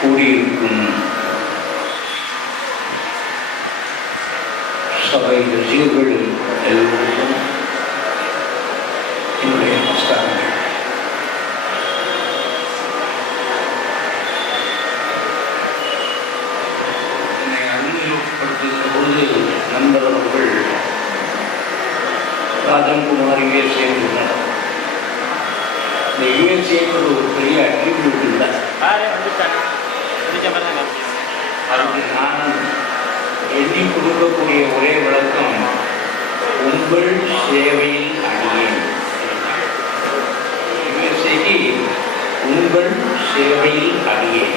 கூடியிருக்கும் சபை ரசிகர்கள் எல்லோருக்கும் என்னுடைய நமஸ்காரங்கள். என்னை அறிமுகப்படுத்துகிற பொழுது நண்பர் அவர்கள் ராஜன்குமார் யுஎஸ்ஏ இருந்தார். இந்த யுஎஸ்ஏங்கிறது ஒரு பெரிய அட்ரிபியூட் இல்லை. நான் எண்ணி கொடுக்கக்கூடிய ஒரே விளக்கம் உங்கள் சேவையில் அடியேன். யுஎஸ்ஏக்கு உங்கள் சேவையில் அடியேன்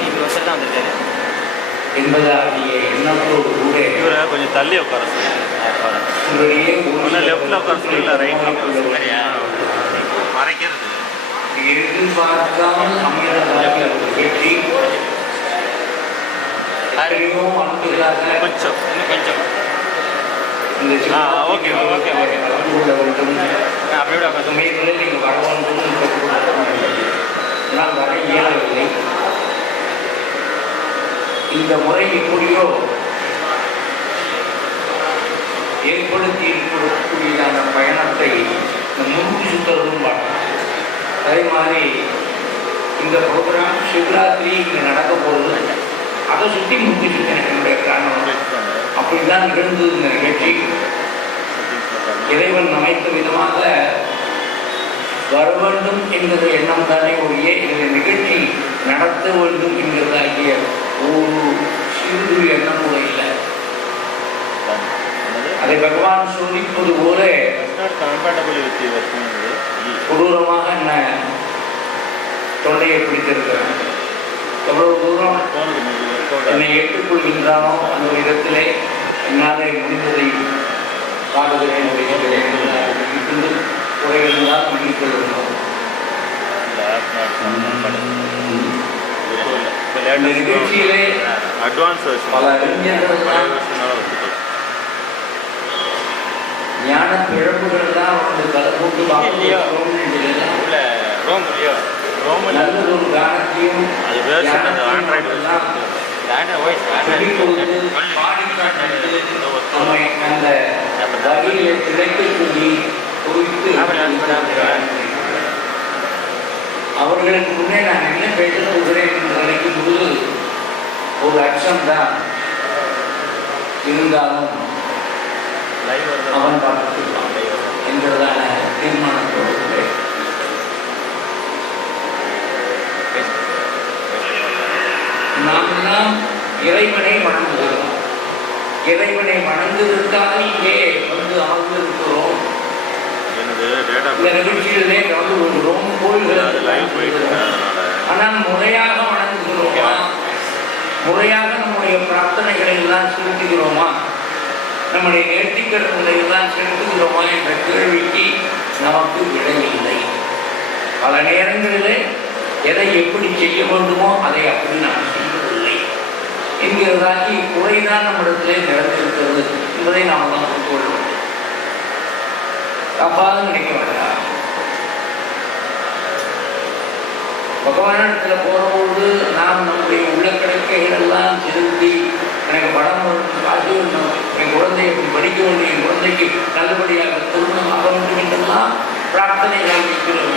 என்பதாகிய எண்ணத்தோடு கூட கொஞ்சம் தள்ளி உட்கார மறைக்கிறது எதிர்பார்க்காமல் அமையதாக வெற்றி எத்தனையோ அனுப்புகிறார்கள். கொஞ்சம் இன்னும் கொஞ்சம் இந்த ஓகே ஓகே ஓகே கொள்ள வேண்டும். அப்படியோட சமயத்தில் நீங்கள் வர வேண்டும். நான் வர இயலவில்லை. இந்த முறை எப்படியோ ஏற்படுத்தி இருக்கக்கூடியதான பயணத்தை முன்கூட்டி சுற்றுவதும் பார்க்கலாம். அதே மாதிரி இந்த ப்ரோக்ராம் சிவராத்திரி இங்கே நடக்க போகுது. அதை சுற்றி முன்கூட்டி சுற்றினேன். என்னுடைய காரணம் அப்படிதான் நிகழ்ந்தது. இந்த நிகழ்ச்சி இறைவன் அமைத்த விதமாக வர வேண்டும் என்கிற எண்ணம் தானே ஒழிய இந்த நிகழ்ச்சி நடத்த வேண்டும் என்கிறதாகிய ஒரு சிறு எண்ணம் கூட இல்லை. அதை பகவான் சோதிப்பது போல கொடூரமாக என்ன தொண்டையை பிடித்திருக்கிறேன். எவ்வளவு தூரம் என்னை ஏற்றுக்கொள்கின்றானோ அந்த விதத்திலே என்னால் முடிந்ததை பாடுகிறேன். குறைகளால் மன்னிக்கொள்கிறோம். நிகழ்ச்சியிலே பல அறிஞர்கள் ஞான பிழப்புகள் தான் வந்து கலப்போட்டு நல்ல ஒரு கானத்தையும் அந்த வகையிலே கிடைக்க சொல்லி குறித்து அவர்களுக்கு முன்னே நான் என்ன பேச போகிறேன் என்று நினைக்கும் போது ஒரு அச்சம் தான் இருந்தாலும் அவன் பார்த்துக்கலாம் என்கிறதான தீர்மானத்தோடு நாமெல்லாம் இறைவனை வணங்குகிறோம். இறைவனை வணங்குவதற்காக இங்கே வந்து அமர்ந்திருக்கிறோம். இந்த நிகழ்ச்சியிலே கலந்து கொள்கிறோம். ஆனால் முறையாக வணங்குகிறோமா? முறையாக நம்முடைய பிரார்த்தனைகளை எல்லாம் செலுத்துகிறோமா? நம்முடைய நேர்த்திக்கடன்களை எல்லாம் செலுத்துகிறோமா என்ற கேள்விக்கு நமக்கு விடையில்லை. பல நேரங்களிலே எதை எப்படி செய்ய வேண்டுமோ அதை அப்படி நாம் செய்வதில்லை என்கிறதாகி குறைதான் நம்மிடத்திலே நிறைந்திருக்கிறது என்பதை நாம் தான் புரிந்து வேண்டும். தப்பாக நினைக்க வேண்டாம். பகவானிடத்தில் போகிறபோது நாம் நம்முடைய உள்ள கிடைக்கைகள் எல்லாம் செலுத்தி எனக்கு படம் காசு வேண்டும், என் குழந்தையை எப்படி படிக்க வேண்டும், என் குழந்தைக்கு நல்லபடியாக திருமணம் ஆக வேண்டும் என்றெல்லாம் பிரார்த்தனைகள் வைக்கிறோம்.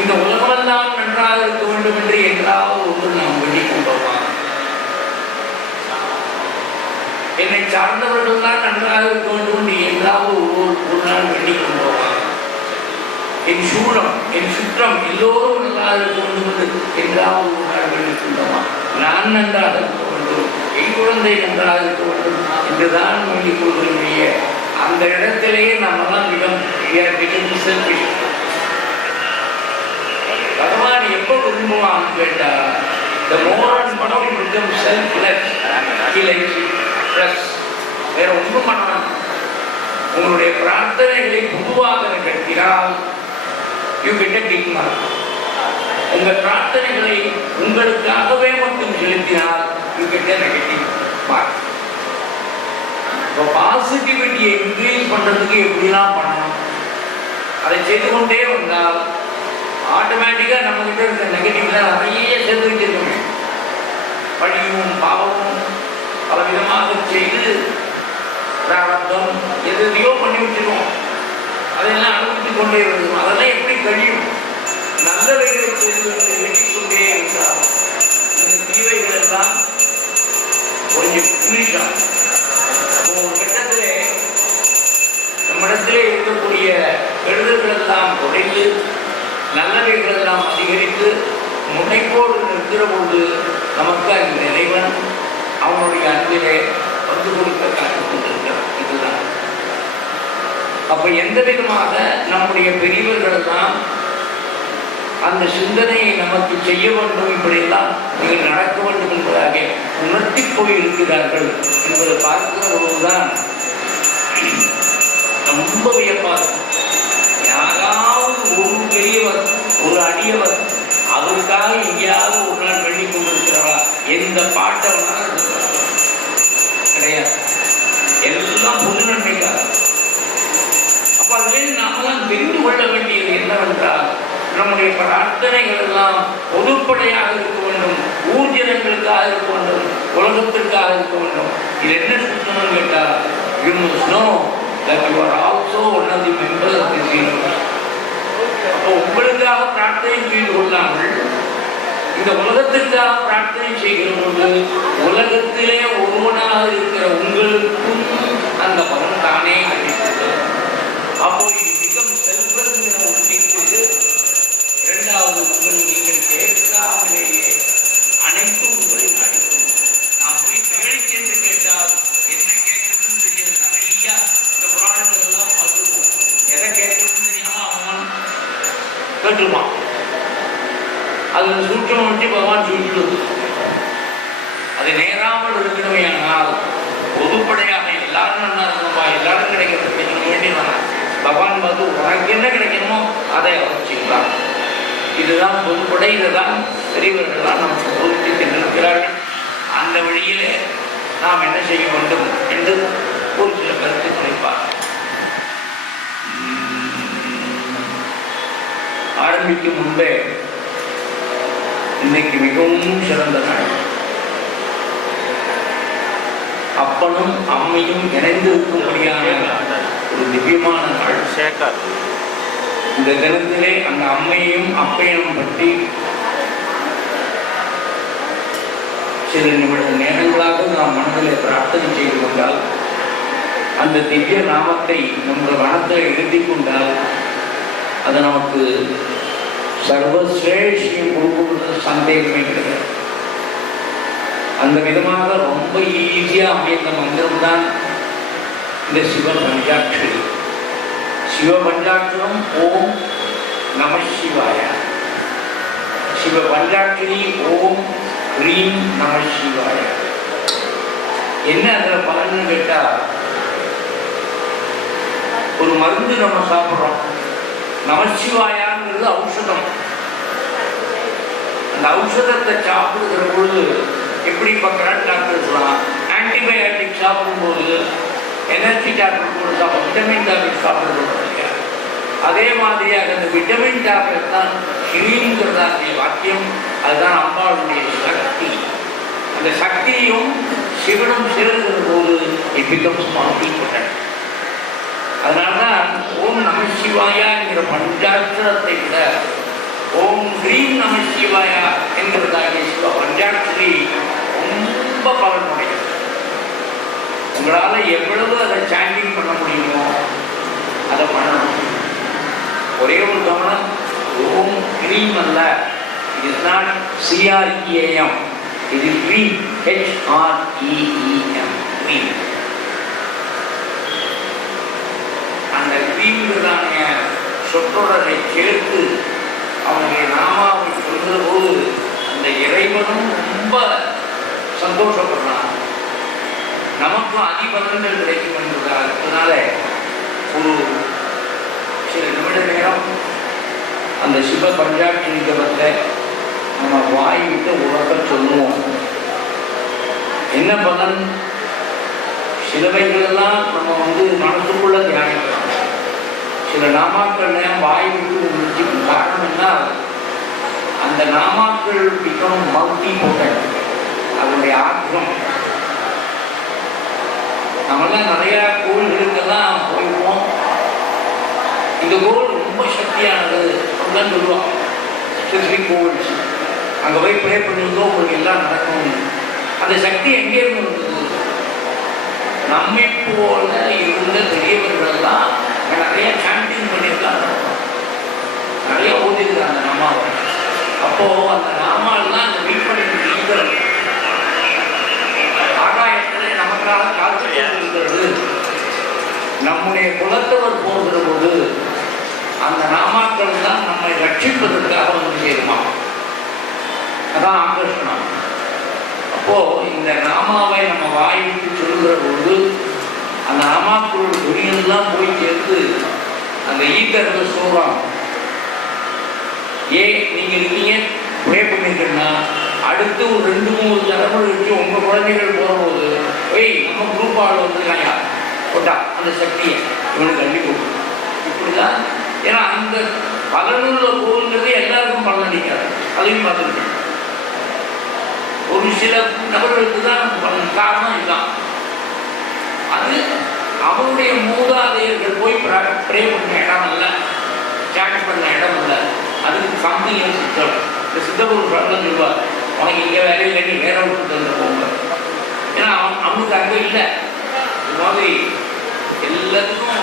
இந்த உலகமெல்லாம் நன்றாக இருக்க வேண்டும் என்று என்றாவது ஒன்று நாம் வேண்டிக் கொண்டோமா? என்னை சார்ந்தவர்கள் தான் நன்றாக இருக்க வேண்டும் என்று என்றாவது ஒரு நாள் வேண்டிக் கொண்டோமா? என் சூழம் என் சுற்றம் எல்லோரும் நன்றாக இருக்க வேண்டும் என்று என்றாவது ஒரு நாள் வேண்டிக் கொண்டோமா? நான் நன்றாக இருக்க வேண்டும், என் குழந்தை நன்றாக இருக்க வேண்டும் என்றுதான் வேண்டிக் கொள்கிறேன். அந்த இடத்திலேயே நம்மெல்லாம் மிகவும் செல்ஃபிஷ். பகவான் எப்போ விரும்புவான்னு கேட்டா, the more and more you become selfless, he likes you. வேற ஒன்றும் பண்ணலாம். உங்களுடைய பிரார்த்தனைகளை பொதுவாக கேட்கிறால் you get a big mark. உங்கள் பிரார்த்தனைகளை உங்களுக்காகவே மட்டும் செலுத்தினால் you get a negative mark. இப்போ பாசிட்டிவிட்டியை இன்க்ரீஸ் பண்றதுக்கு எப்படிலாம் பண்ணணும், அதை செய்து கொண்டே வந்தால் ஆட்டோமேட்டிக்காக நம்ம கிட்ட இருக்க நெகட்டிவ்ல நிறைய சேர்ந்து வச்சிருக்க முடியும். பழியும் பாவமும் பலவிதமாக செய்து பிராரப்தம் எதையோ பண்ணி வச்சிருக்கோம். அதெல்லாம் அனுபவித்துக் கொண்டே இருக்கும். அதெல்லாம் எப்படி கழியும்? நல்லவைகளை செய்து வெட்டிக் கொண்டே இருந்தார். இந்த தீவைகள் எல்லாம் கொஞ்சம் புனிஷம். ஒரு கட்டத்திலே நம்மிடத்திலே இருக்கக்கூடிய கெடுதல்கள் எல்லாம் குறைந்து நல்லவைகள் எல்லாம் அதிகரித்து முனைப்போடு நிற்கிற போது நமக்கு அந்த இறைவன் அவனுடைய அன்பிலே வந்து கொடுக்க காத்துக் கொண்டிருக்கிறார். இதுதான். அப்ப எந்த விதமாக நம்முடைய பெரியவர்கள் தான் அந்த சிந்தனையை நமக்கு செய்ய வேண்டும், இப்படியெல்லாம் நீங்கள் நடக்க வேண்டும் என்பதாக உணர்த்தி போயிருக்கிறார்கள் என்பதை பார்க்கிற போதுதான் ரொம்ப வியப்பாக யாராவது ஒரு பெரியவர் ஒரு அடியவர் அவருக்காக எங்கேயாவது ஒரு நாள் வெள்ளி கொண்டிருக்கிறவா எந்த பாட்டை கிடையாது. எல்லாம் பொது நன்மைக்காக. அப்ப அதில் நாமெல்லாம் தெரிந்து கொள்ள வேண்டியது என்னவென்றால் நம்முடைய பிரார்த்தனைகள் எல்லாம் பொதுப்படையாக இருக்க வேண்டும், ஊர்ஜனங்களுக்காக இருக்க வேண்டும், உலகத்திற்காக இருக்க வேண்டும். இது என்ன சுத்தம் கேட்டால் you must know that you are also one of the members of this universe. அப்போ உங்களுக்காக பிரார்த்தனை செய்து கொள்ளாமல் இந்த உலகத்திற்காக பிரார்த்தனை செய்கிற போது உலகத்திலே ஒருவனாக இருக்கிற உங்களுக்கும் அந்த பலன் தானே கிடைக்கிறது. அப்போ இது மிகவும் செல்வங்கிற ஒரு தீர்ப்பு. இரண்டாவது, உங்கள் நீங்கள் கேட்காமலேயே அனைத்தும் உங்களை நாடிக்கும். நாம் போய் நிகழ்ச்சி என்று கேட்டால் என்ன கேட்கறதுன்னு தெரியாது. நிறைய இந்த புராணங்கள் எல்லாம் பார்த்துருவோம். எதை கேட்கறதுன்னு தெரியாம அவன் கேட்டுருவான். அதில் சூட்சம் வச்சு பகவான் சொல்லிட்டு அது நேராமல் இருக்கணுமே. ஆனால் பொதுப்படையாக எல்லாரும் நல்லா இருக்கணும்பா, எல்லாரும் கிடைக்கிறது வேண்டியதான பகவான் பார்த்து உனக்கு என்ன கிடைக்கணுமோ அதை வச்சுக்கலாம். இதுதான் பொதுப்படை. இதுதான் பெரியவர்கள்லாம் நமக்கு போதித்து சென்றிருக்கிறார்கள். அந்த வழியிலே நாம் என்ன செய்ய வேண்டும் என்று ஒரு சில கருத்து குறைப்பார். ஆரம்பிக்கும் முன்பே இன்னைக்கு மிகவும் சிறந்த நாள். அப்பனும் அம்மையும் இணைந்து இருக்கும்படியான ஒரு திவ்யமான நாள். இந்த தினத்திலே அந்த அம்மையையும் அப்பையும் பற்றி சில நேரங்களாக நாம் மனதிலே பிரார்த்தனை செய்து கொண்டால், அந்த திவ்ய நாமத்தை நம்முடைய மனத்தில் எழுதி கொண்டால் அது நமக்கு சர்வசிரேஷ்டியம் கொடுக்கிறது சந்தேகமே கிடையாது. அந்த விதமாக ரொம்ப ஈஸியாக அமைந்த மந்திரம் தான் இந்த சிவ பஞ்சாட்சரி. சிவ பஞ்சாட்சரம் ஓம் நம சிவாய. சிவ பஞ்சாட்சரி ஓம் ஹ்ரீம் நம சிவாய. என்ன அதில் பலன்னு கேட்டால், ஒரு மருந்து நம்ம சாப்பிட்றோம். நமசிவாயாங்கிறது ஔஷதம். அந்த ஔஷதத்தை சாப்பிடுகிற பொழுது எப்படி பார்க்குறான்னு டாக்டர்ஸ்லாம் ஆன்டிபயோட்டிக் சாப்பிடும்போது எனர்ஜி டேப்லெட் கூட சாப்பிடும், விட்டமின் டேப்லெட் சாப்பிடுறது. அதே மாதிரியாக அந்த விட்டமின் டேப்லெட் தான் ஹீலிங்கிறதாகிய வாக்கியம். அதுதான் அம்பாளுடைய சக்தி. அந்த சக்தியும் சிவனும் சேர்கிற போது இட் பிகம்ஸ் மல்டிபோட்டன்ட். அதனால்தான் ஓம் நம சிவாயா என்கிற பஞ்சாட்சரத்தை விட ஓம் ஹ்ரீம் நம சிவாயா என்கிறதாகிய சிவ பஞ்சாட்சரி ரொம்ப பலனுடையது. உங்களால் எவ்வளவு அதை சாண்டிங் பண்ண முடியுமோ அதை பண்ணணும். ஒரே ஒரு கவனம், ஓம் ஹ்ரீம் அல்ல. இட் இஸ் நாட் CREAM, இது ஹ்ரீம், HREEM, ஹ்ரீம். அந்த ஹ்ரீம்ங்கிறதான சொற்றொடரை சேர்த்து அவனுடைய நாமாவை சொல்கிற போது அந்த இறைவனும் ரொம்ப சந்தோஷப்படுறான். நமக்கும் அதிபலன்கள் கிடைக்கும் என்பதனால ஒரு சில நிமிட நேரம் அந்த சிவ பஞ்சாட்சரி ஜபத்தை நம்ம வாய் விட்டு உறக்க சொல்லுவோம். என்ன பலன்? சிலவைகளெல்லாம் நம்ம மனசுக்குள்ள தியானிக்கலாம். சில நாமாக்கள் வாய் விட்டு உணர்ச்சிக்கும். காரணம் என்ன? அந்த நாமாக்கள் பிகம் மல்டிபோட்டன்ட். அதனுடைய ஆத்மம். நம்மெல்லாம் நிறையா கோவில்களுக்கெல்லாம் போயிருப்போம். இந்த கோவில் ரொம்ப சக்தியானது அப்படின்னு சொல்லுவோம். ஸ்பெசிஃபிக் கோவில்ஸ் அங்கே போய் ப்ரே பண்ணியிருந்தோம், உங்களுக்கு எல்லாம் நடக்கும். அந்த சக்தி எங்கே இருந்து இருந்தது? நம்மை போல இருந்த பெரியவர்கள்லாம் நிறைய சாண்டிங் பண்ணியிருக்காங்க, நிறைய ஓதிருக்காங்க நாமாவை. அப்போ அந்த நாமாலாம் அந்த வீழ்படி ஆகாயத்தில் நமக்காக காத்து இருக்கிறது. நம்முடைய குலத்தவர் போகிற போது அந்த நாமாக்கள் தான் நம்மை ரட்சிப்பதற்காக வந்து சேருமா. அதான் ஆகர்ஷணம். அப்போ இந்த நாமாவை நம்ம வாய்விட்டு சொல்லுகிற பொழுது அந்த நாமாக்களோட துணியெல்லாம் போய் சேர்ந்து அந்த ஈக்கர்ல சோறாம். ஏன் நீங்க இருக்கீங்க ப்ரே பண்ணிருக்கீங்கன்னா அடுத்து ஒரு 2-3 தலைமுறை வச்சு உங்க குழந்தைகள் போகும்போது ஏய் நம்ம குரூப் ஆள் வந்துருக்காங்க போட்டா அந்த சக்தியை இவனுக்கு அள்ளி கொடுக்கும். இப்படிதான். ஏன்னா அந்த பலனுள்ள கோவில்ங்கிறது எல்லாருக்கும் பலன் அளிக்காது. அதையும் பார்த்துருக்கேன். ஒரு சில நபர்களுக்கு தான் காரணம் இதுதான். அது அவருடைய மூதாதையர்கள் போய் ப்ரே பண்ண இடம் அல்ல, சாட் பண்ண இடம் அல்ல. அதுக்கு கம்பெனியை சித்தம். இந்த சித்தபுரம் சொல்லுன்னு சொல்லுவார், உனக்கு இங்கே வேலையில் நீ வேற ஒரு தந்து போங்க. ஏன்னா அவனுக்கு அங்கே இல்லை. இது மாதிரி எல்லாத்துக்கும்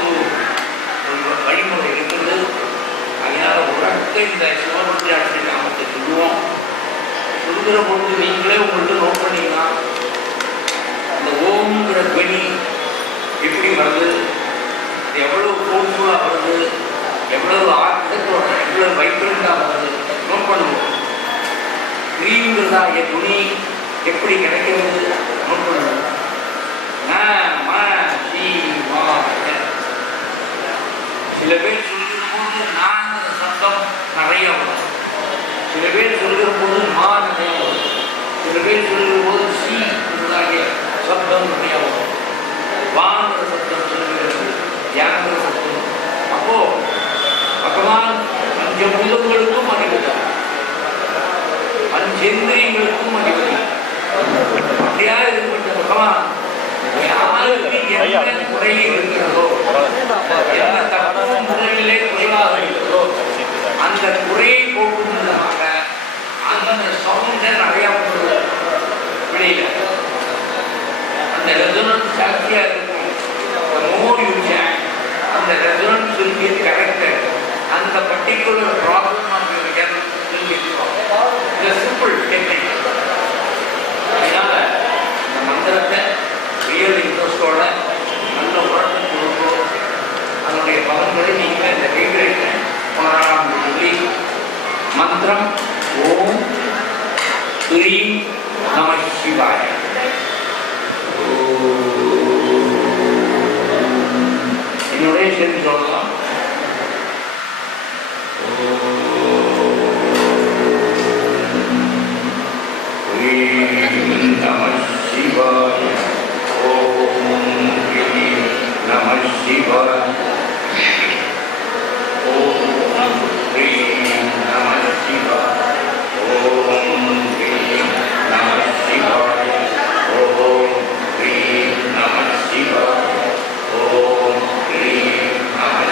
ஒரு வழிமுறை இருக்குது. அதனால உறக்க இந்த சிவபுரத்தை அப்படி நாமத்தை சொல்லுவோம். சொல்லுகிற பொழுது நீங்களே உங்கள்கிட்ட நோட் பண்ணிங்கன்னா அந்த ஓம்ங்கிற துவனி எப்படி வருது, எவ்வளவு ஃபோர்ஸ்ஃபுல்லாக வருது, எவ்வளவு ஆர்த்தத்தோட எவ்வளவு வைப்ரண்டாக வருது நோட் பண்ணுவோம். க்ரீங்கிறதா என் துணி எப்படி கிடைக்கிறது நோட் பண்ணுவோம். சில பேர் சொல்லும் போது நான்கிற சப்தம் நிறைய வரும். சில பேர் சொல்கிற போது மா நிறைய வரும். சில பேர் சொல்கிற போது சி முதலாகிய சப்தம் நிறைய வரும். வாங்கிற சப்தம் சொல்கிறது, தியானங்கிற சப்தம். அப்போ பகவான் பஞ்சபூதங்களுக்கும் அதிபதி, பஞ்சேந்திரியங்களுக்கும் அதிபதி. அப்படியா இருக்கப்பட்ட பகவான் யாருக்கு என்ன குறை இருக்கிறதோ, என்ன தப்பு முறையிலே குறைவாக இருக்கிறதோ அந்த குறையை போக்கும் விதமாக அந்த சவுண்டை நிறையா வெளியில அந்த ரெசனன்ஸ் ஜாஸ்தியா இருக்கும். மோர் யூ சேன் அந்த ரெசனன்ஸ் will be corrected. அந்த particular problem of your health will be solved. இது சிம்பிள் டெக்னிக். அதனால இந்த மந்திரத்தை ரியல் இன்ட்ரெஸ்டோட நல்ல உடம்பு கொடுக்கும். அதனுடைய பலன்களை நீங்கள் இந்த வைப்ரேஷன் புனராம் சொல்லி மந்திரம் ஓம் ஸ்ரீம் நம சிவாய. என்னுடைய சேர்ந்து சொல்லலாம். நம சிவாய. ஓம் நம சிவாய. ஓம் ஸ்ரீம் நம சிவாய. ஓம் ஸ்ரீம் நம சிவாய. ஓம் ஸ்ரீம் நம சிவாய. ஓம் ஸ்ரீம் நம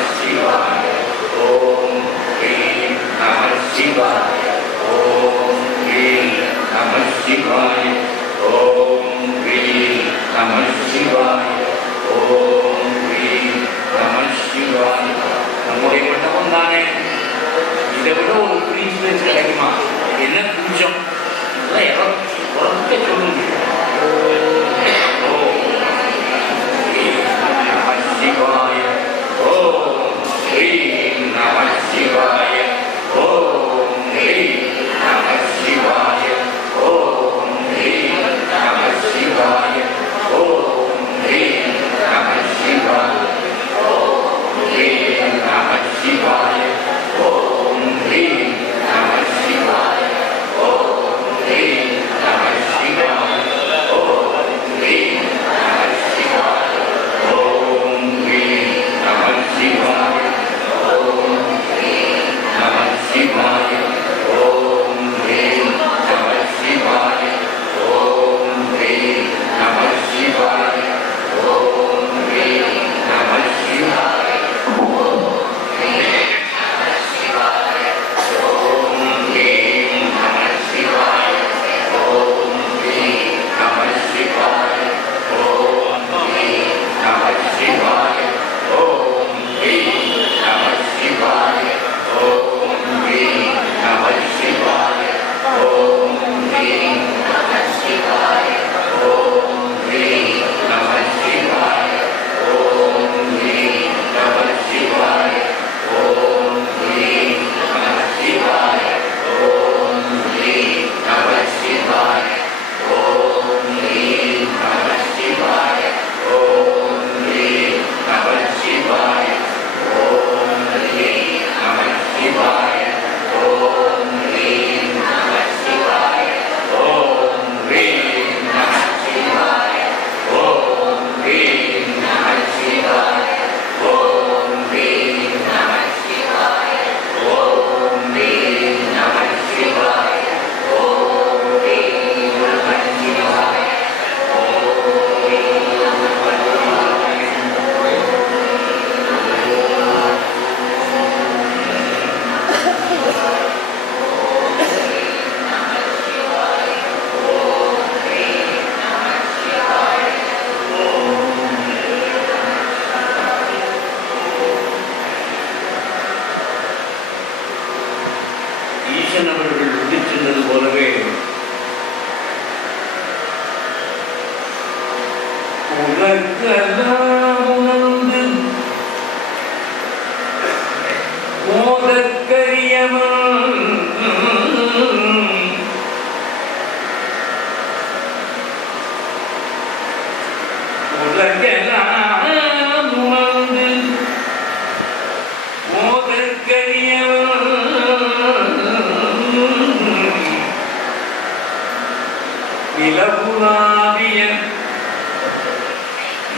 நிலவுலாவிய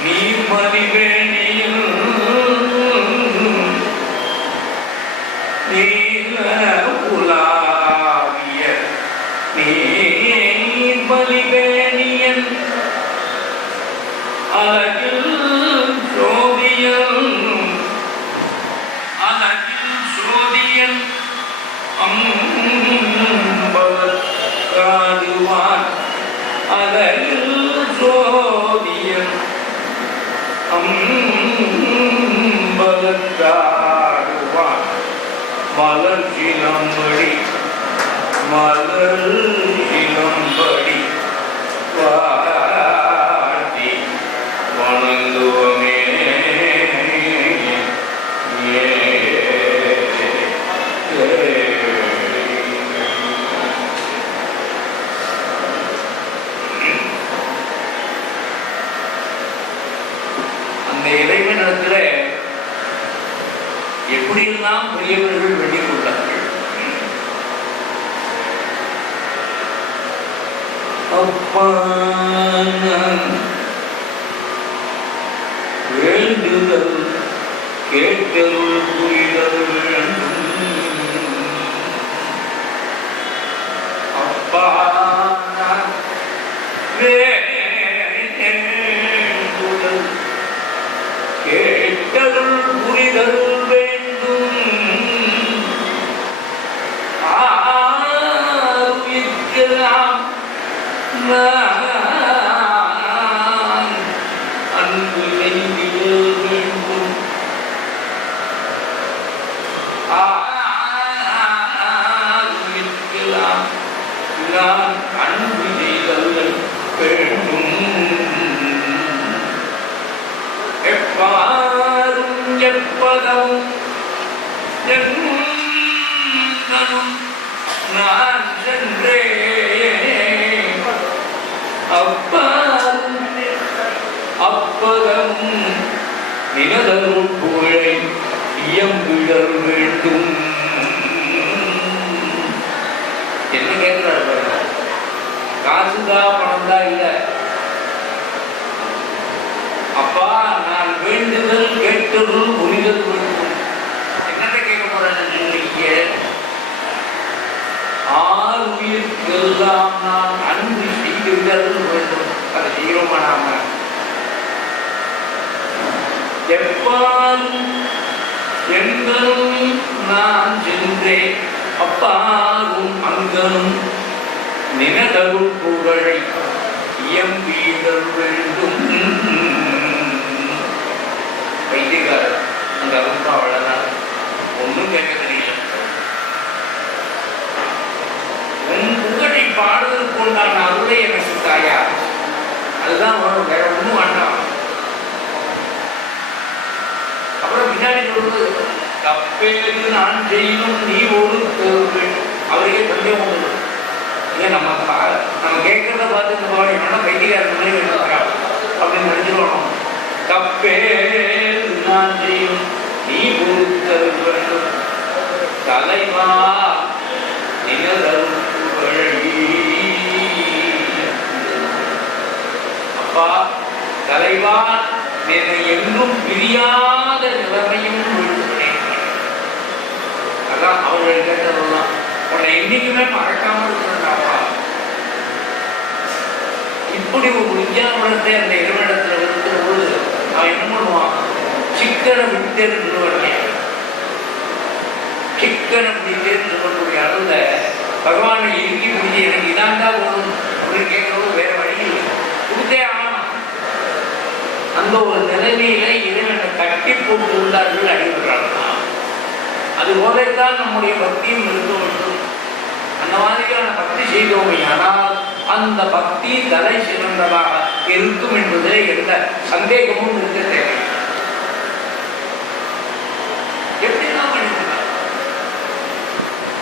நீர்மதிவேணியில் நீலவுலாவிய நீர்மதிவேணியன் அழகில் சோதியன் அம்பலக்காடுவான் அழகில் சோதியன் அம்பலக்காடுவான் மலர் சிலம்படி மலர் சிலம்படி வாடி வணங்குவமே அந்த இறைவனிடத்தில் எப்படியெல்லாம் பெரியவர்கள் வேண்டிக் கொண்டார்கள். அப்பா வேண்டுதல் கேட்டருள் புரிதல் வேண்டும். அப்பா வேண்டுதல் கேட்டருள் புரிதல் வேண்டும். ஆவிக்கலாம் அன்பு செய்திடல் வேண்டும். ஆவிக்கலாம் நான் அன்பு செய்தல் வேண்டும். எப்பாரும் எப்பதம் எங்கனும் நான் சென்றே அப்பாரும் அப்பதம் நினதரும் புகழை இயம்பிடல் வேண்டும். என்ன கேட்கிறார்? காசுதா பணம்தா இல்லை. அப்பா நான் வேண்டுதல் கேட்டதும் புரிதல் வேண்டும். என்னத்தை கேட்க போறேன்னு ஆறுயிர்க்கெல்லாம் நான் அன்பு செய்திடல் வேண்டும். அதை செய்யறோமா நாம? எப்பாலும் எங்களும் நான் சென்றேன் அப்பாலும் அங்கனும் நினதருள் புகழை இயம்பிடல் வேண்டும். வைத்தியக்காரர் அந்த அரும்பா அவ்வளவுதான், ஒன்றும் கேட்க தெரியல. உன் புகழை பாடுவதற்கு உண்டான அருளை எனக்கு தாயா, அதுதான் வரும், வேற ஒன்றும் வேண்டாம். அப்புறம் பின்னாடி சொல்றது தப்பேது நான் செய்யணும் நீ ஒரு அவருக்கே சந்தேகம் உண்டு. ஏன் நம்ம கேட்கறத பார்த்து இந்த பாடம் என்னன்னா வைத்தியக்காரர் அப்படின்னு நினைச்சிருக்கணும். தப்பேது நான் செய்யும் நீ பொறுத்தல் வேண்டும் தலைவா நினதருள் அப்பா தலைவா என்னை என்றும் பிரியாத நிலைமையும் விழுந்தேன். அதான் அவர்கள் கேட்டதெல்லாம் உன்னை என்னைக்குமே மறக்காமல் இருக்கிறாப்பா. இப்படி ஒரு விஞ்ஞானத்தை அந்த இறைவனிடத்துல இருக்கிற பொழுது அவன் என்ன பண்ணுவான்? சிக்கனை விட்டேன்னு சொல்லுவாங்க. சிக்கனை பிடித்தேன்னு சொல்லக்கூடிய அளவுல பகவானை இறுக்கி பிடிச்சி எனக்கு இதாண்டா போகணும் அப்படின்னு கேட்கறது வேற வழி இல்லை, கொடுத்தே ஆகணும். அந்த ஒரு நிலைமையில இறைவனை கட்டி போட்டு உள்ளார்கள் அடிபடுறாங்க. அது போலத்தான் நம்முடைய பக்தியும் இருக்க வேண்டும். அந்த மாதிரியான பக்தி செய்தோம் ஆனால் அந்த பக்தி தலை சிறந்ததாக இருக்கும் என்பதிலே எந்த சந்தேகமும் இருக்க தேவை. எப்படிலாம் பண்ணிருந்தார்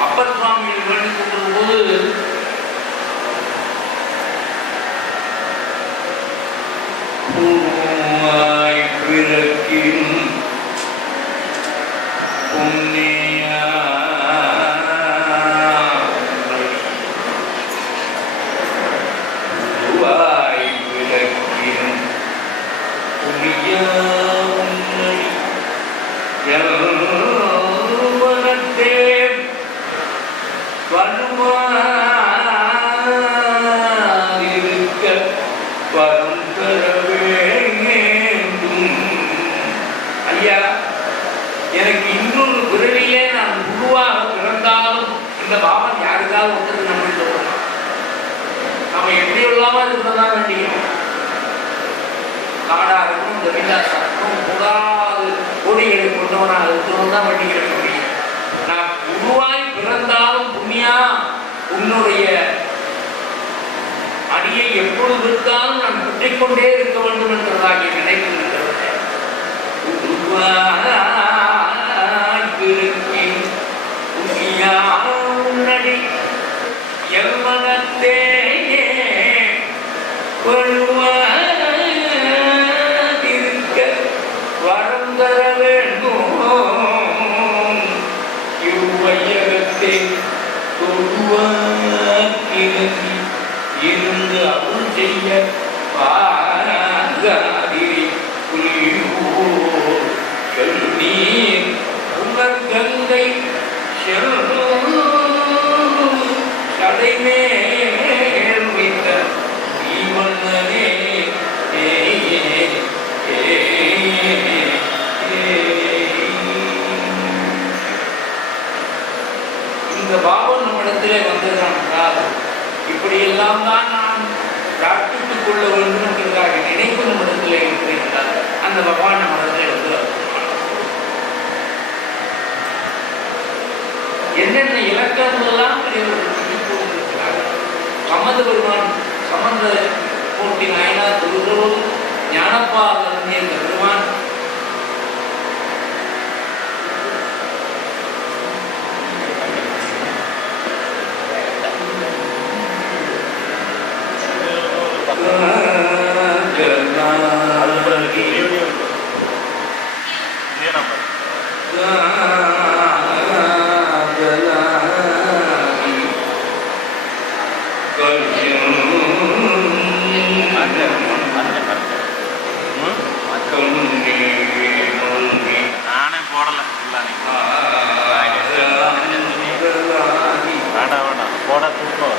அப்பர் சுவாமியில் வேண்டி கொண்டிருக்கும் போது பிறக்கின் புண்ணியா இல்லாம இருக்கிறதா வேண்டிக்கணும். காடா இருக்கணும், ஜமீன்தாரா இருக்கணும், கூடாது கொடிகளை கொண்டவனா இருக்கணும் தான் வேண்டிக்கிறேன். நான் உருவாய் பிறந்தாலும் புண்ணியா உன்னுடைய அடியை எப்பொழுது இருந்தாலும் நான் குட்டிக் கொண்டே இருக்க வேண்டும் என்றதாகிய நினைக்கின்றேன். உன்னடி எம்மனத்தே இருக்க வரம் தர வேண்டும். இவ்வையகத்தே தொழுவாக்கிறங்கி இருந்து அருள் செய்ய பாராதிரி புலியூர் செல்நீர் உங்கள் கங்கை சடைமேல் வைத்த ஈவண்ணனே. இந்த பாவம் நம்மிடத்திலே வந்ததுதான் என்றால் இப்படியெல்லாம் தான் நான் பிரார்த்தித்துக் கொள்ள வேண்டும் என்கிறதாக நினைப்பு நம்மிடத்திலே இருக்கிறேன் என்றால் அந்த பகவான் நம்மிடத்திலே வந்து என்னென்ன இலக்கணங்கள் எல்லாம் பெரியவர்கள் சொல்லிக் கொண்டிருக்கிறார்கள். சம்பந்த பெருமான் சம்பந்த மூர்த்தி நாயனார் திருவுருவோடு ஞானப்பாதன் என்ற பெருமான் நானே போடல வேண்டாம் வேண்டாம் போட தூக்கம்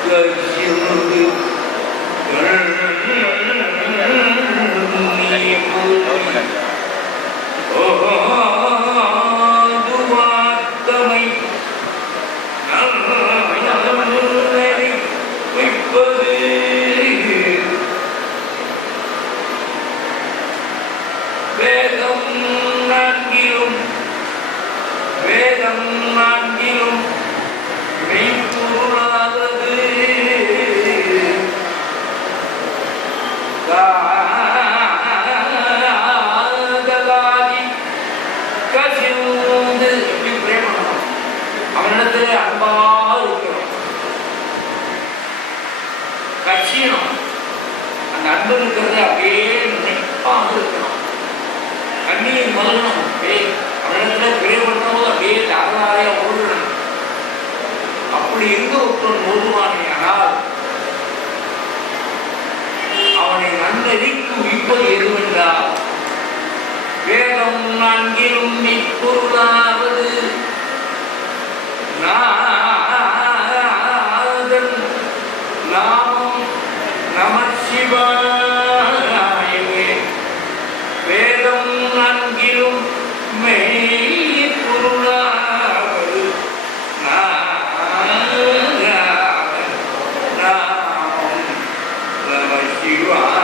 வேதம் நான்கிலும் மெய்ப்பொருளாவது காதலாகி கசிந்து எப்படி பிரேமம் அவனிடத்துல அன்பா இருக்கணும், கட்சியணும். அந்த அன்பு இருக்கிறது அப்படியே நினைப்பாக இருக்கணும், கண்ணீர் மலரணும். அவனிடத்துல பிரியப்பட்டவங்க அப்படியே தாராளையா ஓடுறணும். அப்படி இருந்த ஒருத்தன் ஓடுவானேயானால் அவனை நன்னறிக்கு உயிப்பது எதுவென்றால் வேதம் நான்கிலும் இப்பொருளாவது நாதன் நாமம் நமசிவாயவே. வேதம் நான்கிலும் மெய்ப்பொருளாவது நாமம் நமசிவாய.